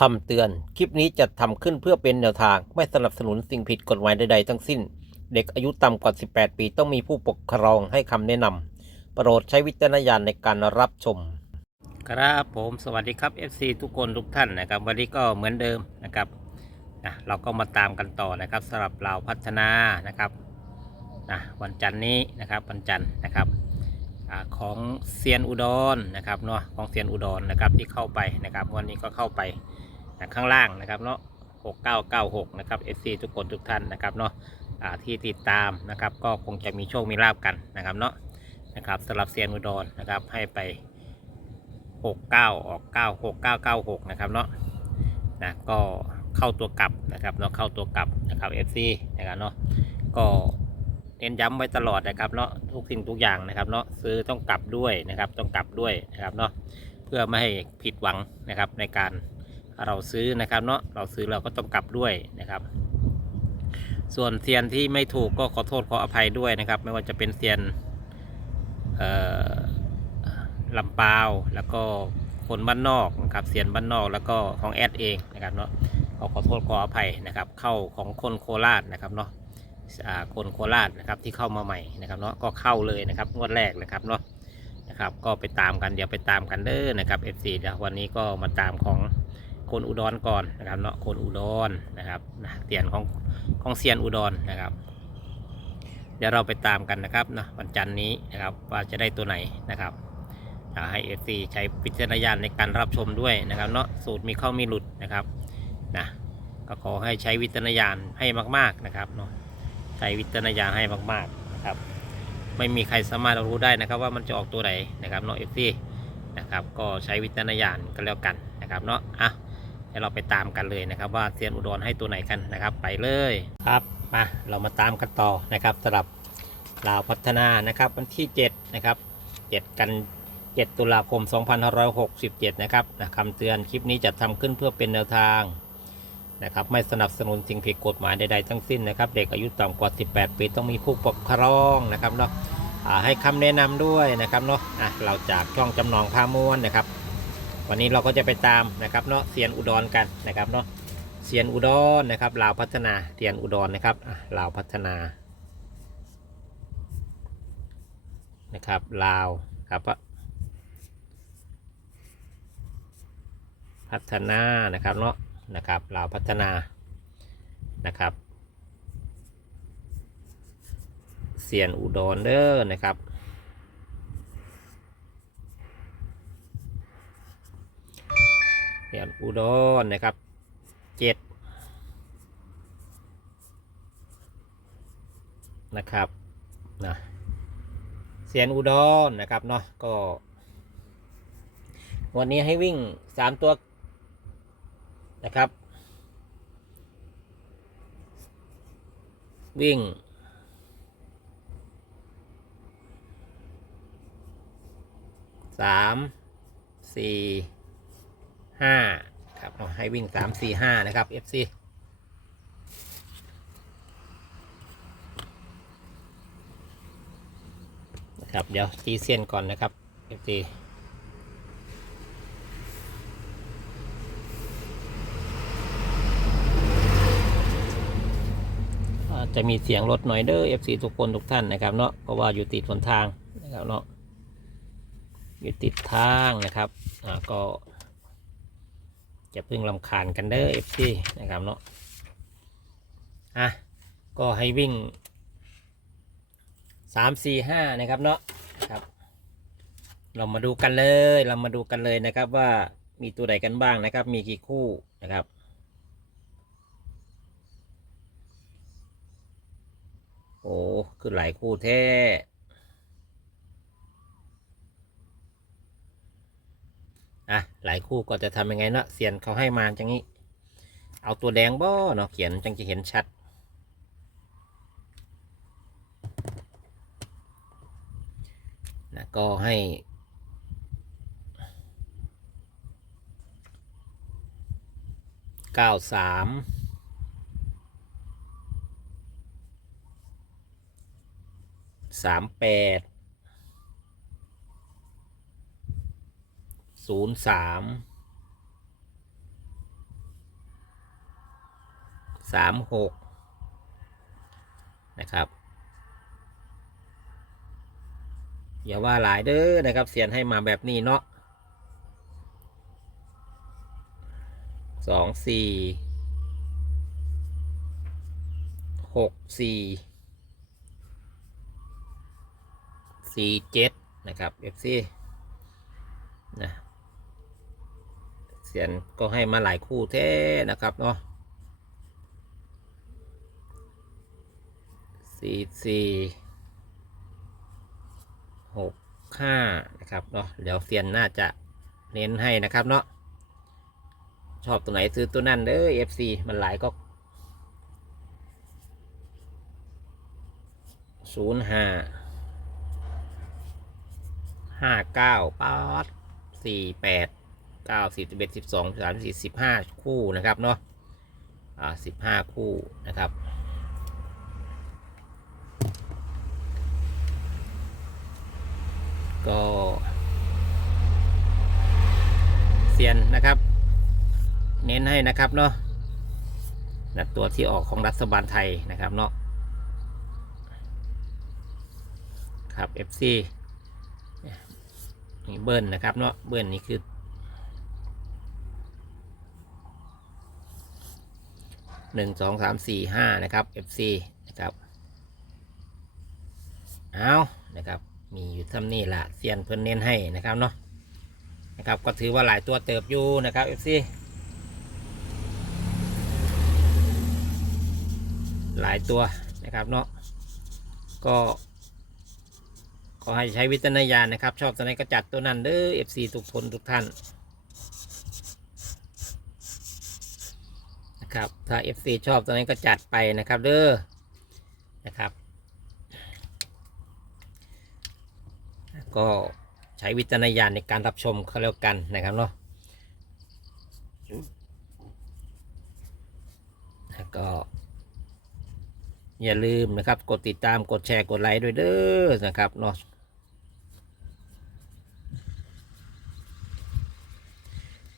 คำเตือน คลิปนี้จะทำขึ้นเพื่อเป็นแนวทาง ไม่สนับสนุนสิ่งผิดกฎหมายใดๆทั้งสิ้น เด็กอายุต่ำกว่า 18 ปีต้องมีผู้ปกครองให้คำแนะนำโปรดใช้วิจารณญาณในการรับชม ครับผม สวัสดีครับ FC ทุกคนทุกท่านนะครับ วันนี้ก็เหมือนเดิมนะครับนะเราก็มาตามกันต่อนะครับสำหรับเราพัฒนานะครับนะวันจันทร์นี้นะครับวันจันทร์นะครับอของเซียนอุดรนะครับเนาะของเซียนอุดรนะครับที่เข้าไปนะครับ วันนี้ก็เข้าไป ข้างล่างนะครับเนาะ6996 นะครับ FC ทุกคนทุกท่านนะครับเนาะที่ติดตามนะครับ ก็คงจะมีโชคมีลาบกันนะครับเนาะนะครับสำหรับเซียนอุดรนะครับให้ไป 69 ออก 9 6 9 9 6 นะครับเนาะนะก็เข้าตัวกลับนะครับเนาะเข้าตัวกลับนะครับ FC นะครับเนาะก็เน้นย้ำไว้ตลอดนะครับเนาะทุกสิ่งทุกอย่างนะครับเนาะซื้อต้องกลับด้วยนะครับต้องกลับด้วยนะครับเนาะเพื่อไม่ให้ผิดหวังนะครับในการ เราซื้อนะครับเนาะเราซื้อเราก็ต้องกลับด้วยนะครับ ส่วนเซียนที่ไม่ถูกก็ขอโทษขออภัยด้วยนะครับ ไม่ว่าจะเป็นเซียนลำปาวแล้วก็คนบ้านนอกนะครับเสียนบ้านนอกแล้วก็ของแอดเองนะครับเนาะขอขอโทษขออภัยนะครับ เข้าของคนโคราชนะครับเนาะคนโคราชนะครับที่เข้ามาใหม่นะครับเนาะก็เข้าเลยนะครับงวดแรกนะครับเนาะนะครับ ก็ไปตามกันเดี๋ยวไปตามกันเด้อนะครับ FC เดี๋ยววันนี้ก็มาตามของ คนอุดรก่อนนะครับเนาะคนอุดรนะครับนะเสียนของของเซียนอุดรนะครับ เดี๋ยวเราไปตามกันนะครับเนาะวันจันทร์นี้นะครับว่าจะได้ตัวไหนนะครับอ่าให้เอซีใช้วิจารณญาณในการรับชมด้วยนะครับเนาะสูตรมีเข้ามีหลุดนะครับนะก็ขอให้ใช้วิจารณญาณให้มาก ๆนะครับเนาะใช้วิจารณญาณให้มากๆนะครับ ไม่มีใครสามารถรู้ได้นะครับ ว่ามันจะออกตัวไหนนะครับเนาะเอซีนะครับ ก็ใช้วิจารณญาณกันแล้วกันนะครับเนาะอะ ดี๋ยวเราไปตามกันเลยนะครับ ว่าเซียนอุดรให้ตัวไหนกันนะครับ ไปเลยครับมาเรามาตามกันต่อนะครับสำหรับลาวพัฒนานะครับวันที่7นะครับ7กัน 7 ตุลาคม 2567 นะครับนะคำเตือนคลิปนี้จะทำขึ้นเพื่อเป็นแนวทางนะครับไม่สนับสนุนสิ่งผิดกฎหมายใดๆทั้งสิ้นนะครับ เด็กอายุต่ำกว่า 18 ปีต้องมีผู้ปกครองนะครับเนาะให้คำแนะนำด้วยนะครับเนาะอะเราจากช่องจำนองพามวนนะครับ วันนี้เราก็จะไปตามนะครับเนาะเซียนอุดรกันนะครับเนาะเซียนอุดรนะครับลาวพัฒนาเซียนอุดรนะครับลาวพัฒนานะครับลาวครับพัฒนานะครับเนาะนะครับเราวพัฒนานะครับเสียนอุดรเด้อนะครับเสี ยนอุดรนะครับเจ็ดนะครับนะเสียนอุดรนะครับเนาะก็ วันนี้ให้วิ่งสามตัวนะครับ วิ่งสามสี่ ห้าครับให้วิ่งสามสี่ห้านะครับ FC นะครับเดี๋ยวตีเส้นก่อนนะครับ FC จจะมีเสียงรถหน่อยเด้อ FC ทุกคนทุกท่านนะครับเนาะเพราะว่าอยู่ติดหนทางนะครับเนาะอยู่ติดทางนะครับอ่าก็ จะพิ่งลำคาญกันเด้อ FC นะครับเนาะอะก็ให้วิ่งสามสี่ห้านะครับเนาะครับ เรามาดูกันเลยเรามาดูกันเลยนะครับว่ามีตัวใดกันบ้างนะครับ มีกี่คู่นะครับโอ้คือหลายคู่แท้ อะ หลายคู่ก็จะทำยังไงเนาะเสียนเขาให้มาจังนี้ เอาตัวแดงบ่เนาะเขียนจังจะเห็นชัด นะก็ให้เก้าสามสามแปด ศูนย์สามสามหกนะครับ อย่าว่าหลายเด้อนะครับ เสียนให้มาแบบนี้เนาะสองสี่หกสี่สี่เจ็ดนะครับ FC นะ สียนก็ให้มาหลายคู่แท้นะครับเนาะสี่สี่หกห้านะครับเนาะเดี๋ยวเสียนน่าจะเน้นให้นะครับเนาะชอบตัวไหนซื้อตัวนั้นเด้อ FC มันหลายก็ศูนย์ห้าห้าเก้าป๊อดสี่แปด เก้าสิบสิบเอ็ดสิบสองสามสี่สิบห้าคู่นะครับเนาะอ่าสิบห้าคู่นะครับก็เซียนนะครับ เน้นให้นะครับเนาะนะตัวที่ออกของรัฐบาลไทยนะครับเนาะครับ FC นี่เบิ้ลนะครับเนาะเบิ้ลนี่คือ หนึ่งสองสามสี่ห้านะครับ FC นะครับเอานะครับ มีอยู่ทำนี่ละเซียนเพิ่นเน้นให้นะครับเนาะนะครับก็ถือว่าหลายตัวเติบอยู่นะครับ FC หลายตัวนะครับเนาะก็ขอให้ใช้วิจารณญาณนะครับ ชอบตัวไหนก็จัดตัวนั้นเด้อ FC ทุกคนทุกท่าน นะครับ ถ้า FC ชอบตัวไหนก็จัดไปนะครับเด้อนะครับ ก็ใช้วิจารณญาณในการรับชมเขาแล้วกันนะครับเนาะก็อย่าลืมนะครับ กดติดตามกดแชร์กดไลค์ด้วยเด้อนะครับเนาะ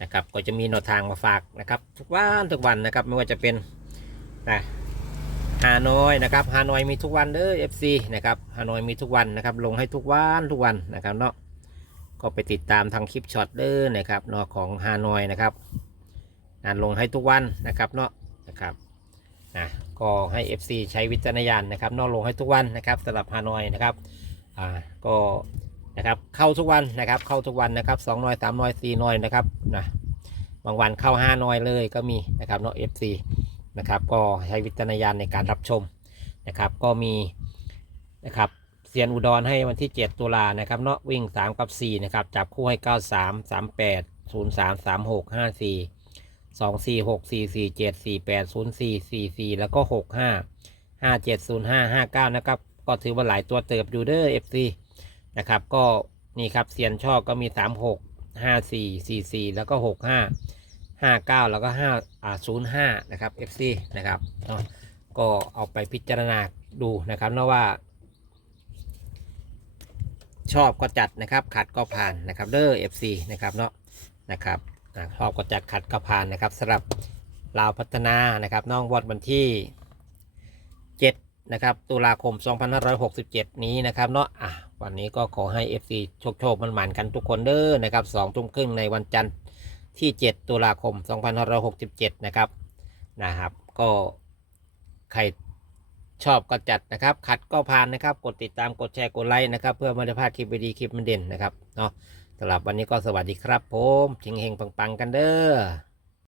นะครับ ก็จะมีแนวทางมาฝากนะครับทุกวันทุกวันนะครับไม่ว่าจะเป็นนะฮานอยนะครับฮานอยมีทุกวันเด้อ FC นะครับฮานอยมีทุกวันนะครับ ลงให้ทุกวันทุกวันนะครับเนาะก็ไปติดตามทางคลิปช็อตเด้อนะครับเนาะของฮานอยนะครับงานลงให้ทุกวันนะครับเนาะนะครับนะก็ให้ FC ใช้วิจารณญาณนะครับเนอกลงให้ทุกวันนะครับสำหรับฮานอยนะครับอ่าก็ นะครับเข้าทุกวันนะครับเข้าทุกวันนะครับสองนอยสามนอยสี่นอยนะครับนะบางวันเข้าห้านอยเลยก็มีนะครับเนอก FC นะครับก็ใช้วิจารณญาณในการรับชมนะครับก็มีนะครับเซียนอุดรให้วันที่ 7 ตุลานะครับเนาะวิ่ง 3 กับ 4 นะครับ จับคู่ให้ 93 38 03 36 54สองสี่หกสี่สี่เจ็ดสี่แปดศูนย์สี่สี่สี่แล้วก็หกห้าห้าเจ็ดศูนย์ห้าห้าเก้านะครับ ก็ถือว่าหลายตัวเติบอยู่เด้อเอฟซี นะครับ ก็นี่ครับเซียนชอบก็มีสามหกห้าสี่สี่สี่แล้วก็หกห้าห้าเก้าแล้วก็ห้าอ่าศูนย์ห้านะครับเอฟซีนะครับเนาะก็เอาไปพิจารณาดูนะครับเนาะว่า ชอบก็จัดนะครับ ขัดก็ผ่านนะครับเด้อ FC นะครับเนาะนะครับชอบก็จัดขัดก็ผ่านนะครับสำหรับลาวพัฒนานะครับน้องวัดวันที่ 7 นะครับตุลาคม 2567 นี้นะครับเนาะอะวันนี้ก็ขอให้ FC โชคโชคมันหมานกันทุกคนเด้อนะครับสองทุ่มครึ่งในวันจันทร์ที่ 7 ตุลาคม 2567 นะครับนะครับ ก็ใครชอบก็จัดนะครับ ขัดก็ผ่านนะครับ กดติดตามกดแชร์กดไลค์นะครับ เพื่อไม่ได้พลาดคลิปดีคลิปมันเด่นนะครับเนาะสำหรับวันนี้ก็สวัสดีครับผมชิงเฮงปังๆกันเด้อ